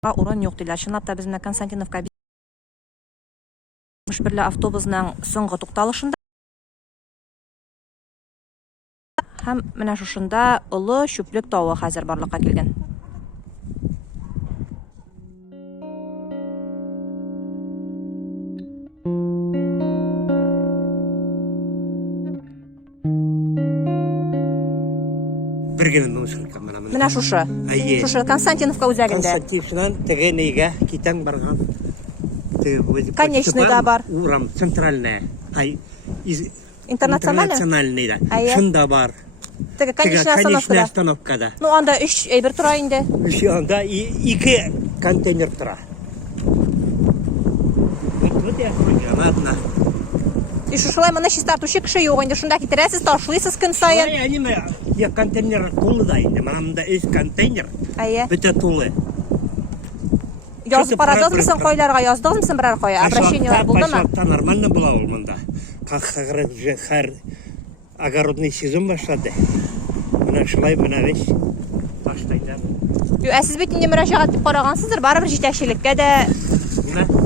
Урын юк диләр. Чынлап та без менә Константиновка берле автобусның соңгы тукталышында һәм менә шушында олы чүплек тавы хәзер барлыкка килгән. Менә шушы. Шушы Константиновка үзәгендә. Константиновкадан теге нигә китәң барган. Конечный да бар. Урам центральная. Интернациональный да. Шунда бар. Теге конечная остановкада. Ну анда 3 әйбер тора инде. Анда 2 контейнер тора. Вот я говорю, одна. И шушылай моны чистартучы кеше юк инде. Шунда китерәсез, ташлыйсыз көн сайын. Я контейнер тулы да инде. Монда 3 контейнер. Бөтә тулы. Язып барадыңмы койларга, яздыңмы берәр кая? Обращениелар булдымы? Нормально була ул монда. Как һәр огородный сезон башлады. Менә шулай менә весь башлайдар. Сез бит инде мөрәҗәгать дип карагансыздыр, барыбер җитәкчелеккә дә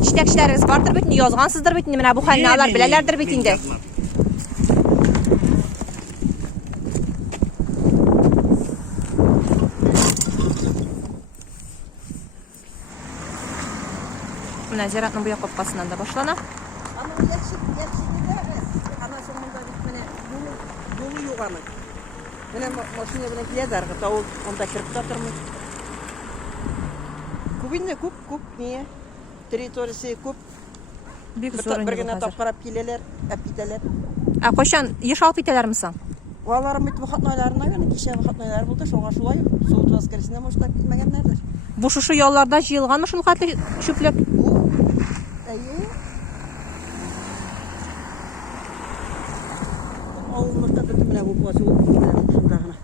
җитәкчеләрегез бардыр бит, язгансыздыр бит, менә бу хәлне алар беләләрдер бит инде. Менә зиратның бу як капкасыннан да башлана. Менә машина белән киләләр, ул анда кирип тормый. Күбинне күп не территориясе күп. Бик зур инде. Бер генә тапкарап киләләр, китәләр. Кайчан еш алып китәләрме соң? Аларым бит вакытларына гына кичә вакытлар булды, шуңа шулай. Суд воскресенә мошта китмәгәннәрдер. Бу шушы ялларда җыелганмы шул хәтле чүплек? Әйе. Авылларда бөтен менә бу поселок шунда гына.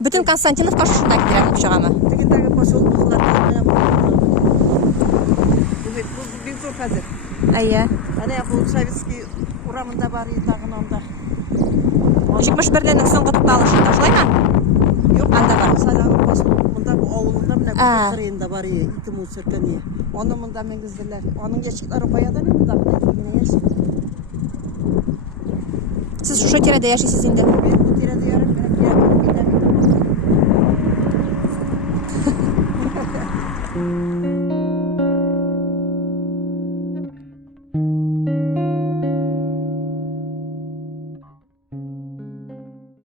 Бөтен Константиновка шушында китерәм чыгамы? Тегендәге поселок булганда менә бу бик зур хәзер. Әйе. Әнә бу Советский урамында бар иде тагын анда. 61-нең соңгы тукталышында шулаймы? Юк, анда бар. Салам поселок. Монда бу авылында менә бу сырында бар иде, ике мусорка не. Аны монда меңгезделәр. Аның яшьләре каядан инде монда яшь. Сез шушы тирәдә яшисез инде. Бу тирәдә ярып кирәк.